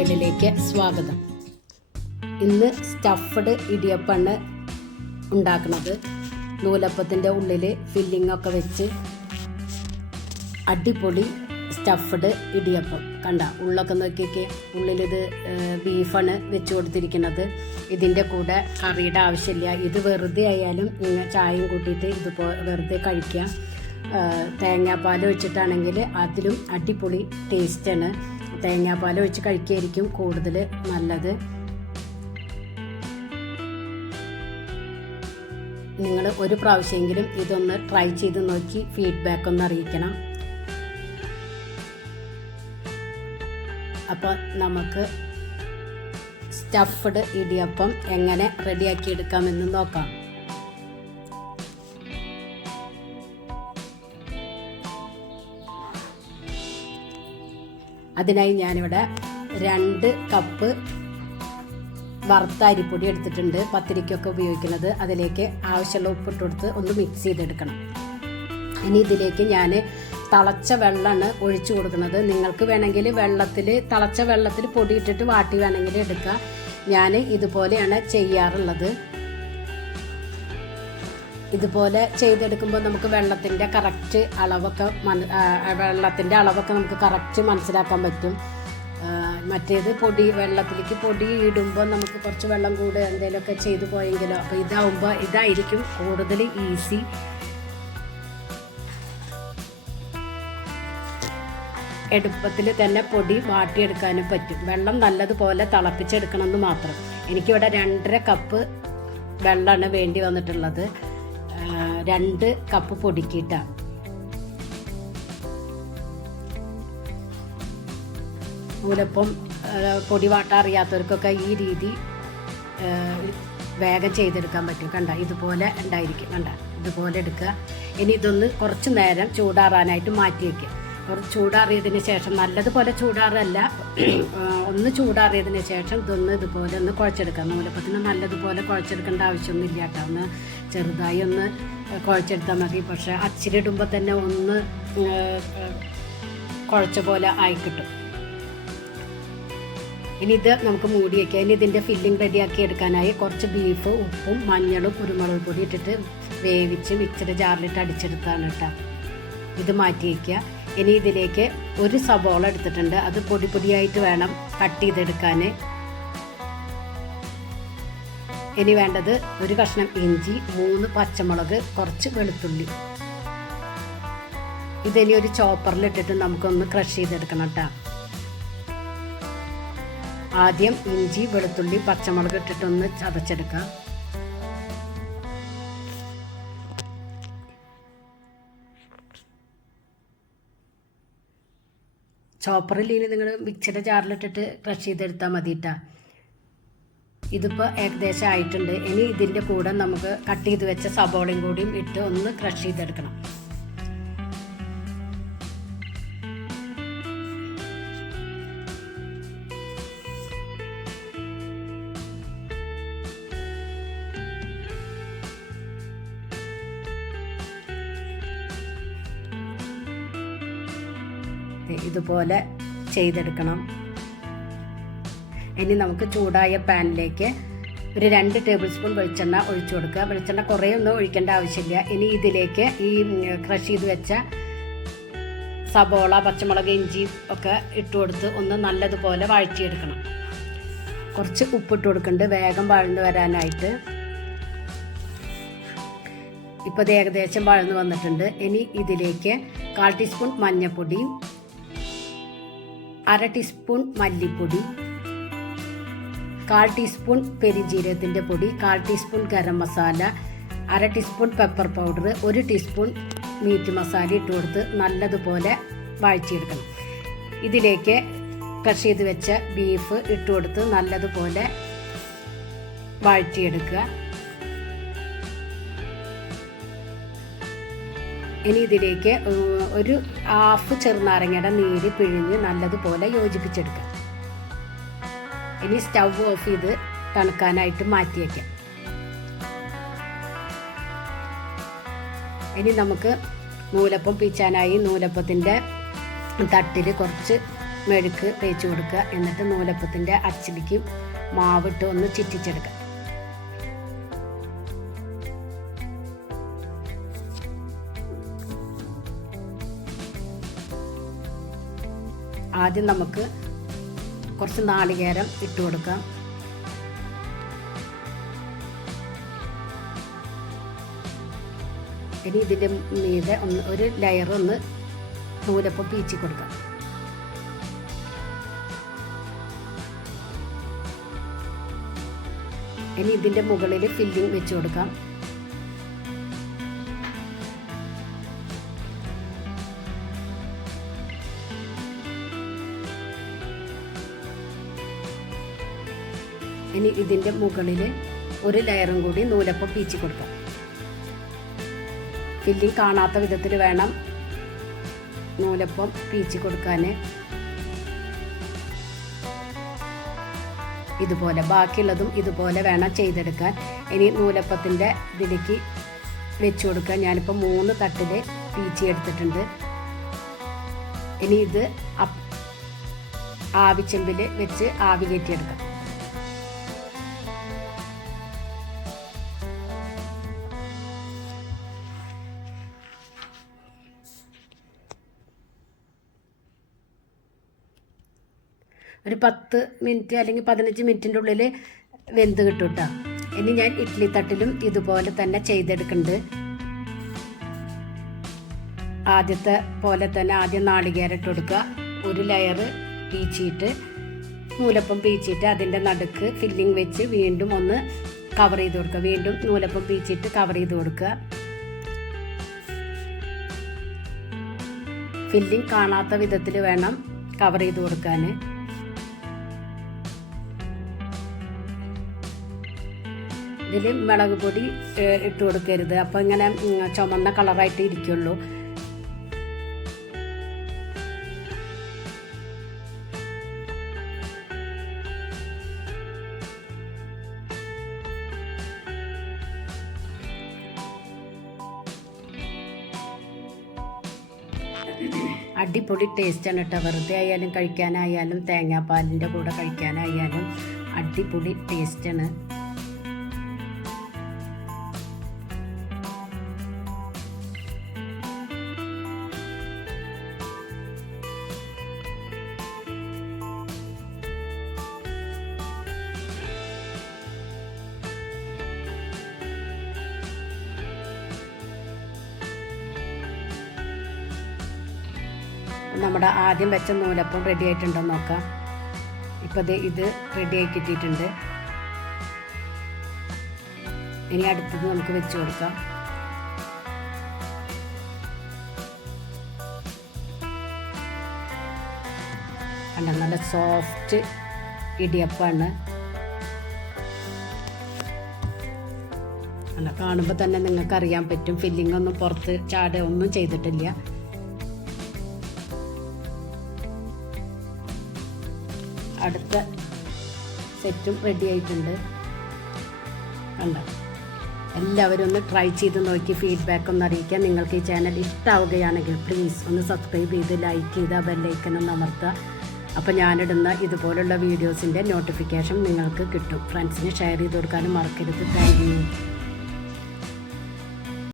രുചികളിലേക്ക് സ്വാഗതം. ഇന്ന് സ്റ്റഫ്ഡ് ഇടിയപ്പാണ് ഉണ്ടാക്കുന്നത്. നൂലപ്പത്തിന്റെ ഉള്ളിൽ ഫില്ലിംഗ് ഒക്കെ വെച്ച് അടിപൊളി സ്റ്റഫ്ഡ് ഇടിയപ്പം. കണ്ട ഉള്ളൊക്കെ നോക്കിയൊക്കെ ഉള്ളിലിത് ബീഫാണ് വെച്ച് കൊടുത്തിരിക്കുന്നത്. ഇതിന്റെ കൂടെ കറിയുടെ ആവശ്യമില്ല. ഇത് വെറുതെ ആയാലും ചായയും കൂട്ടിയിട്ട് ഇതുപോ വെറുതെ കഴിക്കാം തേങ്ങാപ്പാൽ വെച്ചിട്ടാണെങ്കിൽ അതിലും അടിപൊളി ടേസ്റ്റാണ് തേങ്ങാപ്പാൽ ഒഴിച്ച് കഴിക്കുകയായിരിക്കും കൂടുതൽ നല്ലത്. നിങ്ങൾ ഒരു പ്രാവശ്യമെങ്കിലും ഇതൊന്ന് ട്രൈ ചെയ്ത് നോക്കി ഫീഡ്ബാക്ക് ഒന്ന് അറിയിക്കണം. അപ്പോൾ നമുക്ക് സ്റ്റഫ്ഡ് ഇടിയപ്പം എങ്ങനെ റെഡിയാക്കി എടുക്കാമെന്ന് നോക്കാം. അതിനായി ഞാനിവിടെ രണ്ട് കപ്പ് വറുത്ത അരിപ്പൊടി എടുത്തിട്ടുണ്ട്. പത്തിരിക്കൊക്കെ ഉപയോഗിക്കുന്നത്. അതിലേക്ക് ആവശ്യമുള്ള ഉപ്പിട്ട് കൊടുത്ത് ഒന്ന് മിക്സ് ചെയ്തെടുക്കണം. ഇനി ഇതിലേക്ക് ഞാൻ തിളച്ച വെള്ളമാണ് ഒഴിച്ചു കൊടുക്കുന്നത്. നിങ്ങൾക്ക് വേണമെങ്കിൽ വെള്ളത്തിൽ തിളച്ച വെള്ളത്തിൽ പൊടി ഇട്ടിട്ട് വാട്ടി വേണമെങ്കിൽ എടുക്കുക ഞാൻ ഇതുപോലെയാണ് ചെയ്യാറുള്ളത്. ഇതുപോലെ ചെയ്തെടുക്കുമ്പോൾ നമുക്ക് വെള്ളത്തിന്റെ കറക്റ്റ് അളവൊക്കെ മന വെള്ളത്തിന്റെ അളവൊക്കെ നമുക്ക് കറക്റ്റ് മനസ്സിലാക്കാൻ പറ്റും. മറ്റേത് പൊടി വെള്ളത്തിലേക്ക് പൊടി ഇടുമ്പോൾ നമുക്ക് കുറച്ച് വെള്ളം കൂടെ എന്തെങ്കിലുമൊക്കെ ചെയ്തു പോയെങ്കിലോ അപ്പോൾ ഇതാവുമ്പോൾ ഇതായിരിക്കും കൂടുതൽ ഈസി. എടുപ്പത്തിൽ തന്നെ പൊടി വാട്ടിയെടുക്കാനും പറ്റും. വെള്ളം നല്ലതുപോലെ തിളപ്പിച്ചെടുക്കണമെന്ന് മാത്രം. എനിക്കിവിടെ രണ്ടര കപ്പ് വെള്ളമാണ് വേണ്ടി വന്നിട്ടുള്ളത്. രണ്ട് കപ്പ് പൊടിക്കിട്ടാണ് നൂലപ്പം പൊടിവാട്ട അറിയാത്തവർക്കൊക്കെ ഈ രീതി വേഗം ചെയ്തെടുക്കാൻ പറ്റും. കണ്ട? ഇതുപോലെ ഉണ്ടായിരിക്കും. കണ്ട? ഇതുപോലെ എടുക്കുക. ഇനി ഇതൊന്ന് കുറച്ച് നേരം ചൂടാറാനായിട്ട് മാറ്റി വയ്ക്കുക. കുറച്ച് ചൂടാറിയതിന് ശേഷം നല്ലതുപോലെ ചൂടാറല്ല ഒന്ന് ചൂടാറിയതിന് ശേഷം ഇതൊന്ന് ഇതുപോലെ ഒന്ന് കുഴച്ചെടുക്കാം നൂലപ്പത്തിന് നല്ലതുപോലെ കുഴച്ചെടുക്കേണ്ട ആവശ്യമൊന്നുമില്ല കേട്ടോ. ഒന്ന് ചെറുതായി ഒന്ന് കുഴച്ചെടുത്താൽ മതി. പക്ഷേ അച്ചിലിടുമ്പോൾ തന്നെ ഒന്ന് കുഴച്ച പോലെ ആയി കിട്ടും. ഇനി ഇത് നമുക്ക് മൂടി വയ്ക്കാം ഇനി ഇതിന്റെ ഫില്ലിംഗ് റെഡിയാക്കി എടുക്കാനായി കുറച്ച് ബീഫ് ഉപ്പും മഞ്ഞളും കുരുമുളക് പൊടി ഇട്ടിട്ട് വേവിച്ച് മിക്സിയുടെ ജാറിലിട്ട് അടിച്ചെടുത്താണ് കേട്ടോ. ഇത് മാറ്റി വയ്ക്കുക ഇനി ഇതിലേക്ക് ഒരു സബോള എടുത്തിട്ടുണ്ട്. അത് പൊടി പൊടിയായിട്ട് വേണം കട്ട് ചെയ്തെടുക്കാൻ. ഇനി വേണ്ടത് ഒരു കഷ്ണം ഇഞ്ചി മൂന്ന് പച്ചമുളക് കുറച്ച് വെളുത്തുള്ളി. ഇതിനി ഒരു ചോപ്പറിലിട്ടിട്ട് നമുക്കൊന്ന് ക്രഷ് ചെയ്തെടുക്കണം കേട്ടോ ആദ്യം ഇഞ്ചി വെളുത്തുള്ളി പച്ചമുളക് ഇട്ടിട്ടൊന്ന് ചതച്ചെടുക്കാം. ചോപ്പറിൽ ഇനി നിങ്ങൾ മിക്സിയുടെ ജാറിലിട്ടിട്ട് ക്രഷ് ചെയ്തെടുത്താൽ മതി കേട്ടോ ഇതിപ്പോൾ ഏകദേശം ആയിട്ടുണ്ട്. ഇനി ഇതിന്റെ കൂടെ നമുക്ക് കട്ട് ചെയ്ത് വെച്ച സബോളയും കൂടിയും ഇട്ട് ഒന്ന് ക്രഷ് ചെയ്തെടുക്കണം. ഇതുപോലെ ചെയ്തെടുക്കണം. ഇനി നമുക്ക് ചൂടായ പാനിലേക്ക് ഒരു രണ്ട് ടേബിൾ സ്പൂൺ വെളിച്ചെണ്ണ ഒഴിച്ചു കൊടുക്കുക. വെളിച്ചെണ്ണ കുറേ ഒന്നും ഒഴിക്കേണ്ട ആവശ്യമില്ല. ഇനി ഇതിലേക്ക് ഈ ക്രഷ് ചെയ്ത് വെച്ച സബോള പച്ചമുളക് ഇഞ്ചി ഒക്കെ ഇട്ട് കൊടുത്ത് ഒന്ന് നല്ലതുപോലെ വഴറ്റിയെടുക്കണം. കുറച്ച് ഉപ്പിട്ട് കൊടുക്കുന്നുണ്ട് വേഗം വഴന്ന് വരാനായിട്ട്. ഇപ്പോൾ ഇത് ഏകദേശം വഴന്ന് വന്നിട്ടുണ്ട്. ഇനി ഇതിലേക്ക് കാൽ ടീസ്പൂൺ മഞ്ഞൾപ്പൊടി അര ടീസ്പൂൺ മല്ലിപ്പൊടി കാൽ ടീസ്പൂൺ പെരിഞ്ജീരകത്തിന്റെ പൊടി കാൽ ടീസ്പൂൺ ഗരം മസാല അര ടീസ്പൂൺ പെപ്പർ പൗഡർ ഒരു ടീസ്പൂൺ മീറ്റ് മസാല ഇട്ട് കൊടുത്ത് നല്ലതുപോലെ വഴറ്റിയെടുക്കണം. ഇതിലേക്ക് ക്രഷ് ചെയ്ത് വെച്ച ബീഫ് ഇട്ട് കൊടുത്ത് നല്ലതുപോലെ വഴറ്റിയെടുക്കുക. ഇനി ഇതിലേക്ക് ഒരു ഹാഫ് ചെറുനാരങ്ങയുടെ നീര് പിഴിഞ്ഞ് നല്ലതുപോലെ യോജിപ്പിച്ചെടുക്കുക. ഇനി സ്റ്റൗ ഓഫ് ചെയ്ത് തണുക്കാനായിട്ട് മാറ്റി വയ്ക്കാം ഇനി നമുക്ക് നൂലപ്പം പീച്ചാനായി നൂലപ്പത്തിന്റെ തട്ടിൽ കുറച്ച് മെഴുക്ക് തേച്ച് കൊടുക്കുക. എന്നിട്ട് നൂലപ്പത്തിന്റെ അച്ചിലേക്ക് മാവിട്ട് ഒന്ന് ചിറ്റിച്ചെടുക്കുക ആദ്യം നമുക്ക് കുറച്ച് നാളികേരം ഇട്ട് കൊടുക്കാം. ഇനി ഇതിന്റെ മീതെ ഒന്ന് ഒരു ലെയർ ഒന്ന് നൂലപ്പം പീച്ചി കൊടുക്കാം. ഇനി ഇതിന്റെ മുകളിൽ ഫില്ലിംഗ് വെച്ച് കൊടുക്കാം. ഇനി ഇതിന്റെ മുകളിൽ ഒരു ലെയറും കൂടി നൂലപ്പം പീച്ചി കൊടുക്കാം. ഫില്ലിങ് കാണാത്ത വിധത്തിൽ വേണം നൂലപ്പം പീച്ചി കൊടുക്കാൻ ഇതുപോലെ ബാക്കിയുള്ളതും ഇതുപോലെ വേണം ചെയ്തെടുക്കാൻ. ഇനി നൂലപ്പത്തിന്റെ ഇതിലേക്ക് വെച്ച് കൊടുക്കാൻ ഞാനിപ്പോൾ മൂന്ന് തട്ടിൽ പീച്ചി എടുത്തിട്ടുണ്ട്. ഇനി ഇത് ആവിച്ചെമ്പിൽ വെച്ച് ആവി കയറ്റിയെടുക്കാം. ഒരു പത്ത് മിനിറ്റ് അല്ലെങ്കിൽ പതിനഞ്ച് മിനിറ്റിന്റെ ഉള്ളിൽ വെന്ത് കിട്ടും കേട്ടോ. ഇനി ഞാൻ ഇഡ്ഡലി തട്ടിലും ഇതുപോലെ തന്നെ ചെയ്തെടുക്കുന്നുണ്ട്. ആദ്യത്തെ പോലെ തന്നെ ആദ്യം നാളികേരം ഇട്ട് കൊടുക്കുക. ഒരു ലെയർ പീച്ചിയിട്ട് നൂലപ്പം പീച്ചിട്ട് അതിന്റെ നടുക്ക് ഫില്ലിങ് വെച്ച് വീണ്ടും ഒന്ന് കവർ ചെയ്ത് കൊടുക്കുക. വീണ്ടും നൂലപ്പം പീച്ചിട്ട് കവർ ചെയ്ത് കൊടുക്കുക. ഫില്ലിങ് കാണാത്ത വിധത്തിൽ വേണം കവർ ചെയ്ത് കൊടുക്കാൻ. ഇതിൽ മുളക് പൊടി ഇട്ട് കൊടുക്കരുത്. അപ്പോൾ ഇങ്ങനെ ചുമന്ന കളറായിട്ട് ഇരിക്കുള്ളൂ. അടിപൊളി ടേസ്റ്റാണ് കേട്ടോ. വെറുതെ ആയാലും കഴിക്കാനായാലും തേങ്ങാപ്പാലിന്റെ കൂടെ കഴിക്കാനായാലും അടിപൊളി ടേസ്റ്റാണ്. നമ്മുടെ ആദ്യം വെച്ച നൂലപ്പം റെഡി ആയിട്ടുണ്ടോ നോക്കാം. ഇപ്പോൾ ഇത് റെഡി ആയി കിട്ടിയിട്ടുണ്ട്. ഇനി അടുത്തത് നമുക്ക് വെച്ച് കൊടുക്കാം. കണ്ട നല്ല സോഫ്റ്റ് ഇടിയപ്പമാണ്. അല്ല കാണുമ്പോൾ തന്നെ നിങ്ങൾക്ക് അറിയാൻ പറ്റും. ഫില്ലിംഗ് ഒന്നും പുറത്ത് ചാടുക ഒന്നും ചെയ്തിട്ടില്ല. അടുത്ത സെറ്റും റെഡി ആയിട്ടുണ്ട്. കണ്ട? എല്ലാവരും ഒന്ന് ട്രൈ ചെയ്ത് നോക്കി ഫീഡ്ബാക്ക് ഒന്ന് അറിയിക്കാം നിങ്ങൾക്ക് ഈ ചാനൽ ഇഷ്ടമാവുകയാണെങ്കിൽ പ്ലീസ് ഒന്ന് സബ്സ്ക്രൈബ് ചെയ്ത് ലൈക്ക് ചെയ്ത് ബെല്ലൈക്കൻ ഒന്ന് അമർത്തുക. അപ്പോൾ ഞാനിടുന്ന ഇതുപോലുള്ള വീഡിയോസിന്റെ നോട്ടിഫിക്കേഷൻ നിങ്ങൾക്ക് കിട്ടും. ഫ്രണ്ട്സിന് ഷെയർ ചെയ്ത് കൊടുക്കാനും മറക്കരുത്. താങ്ക്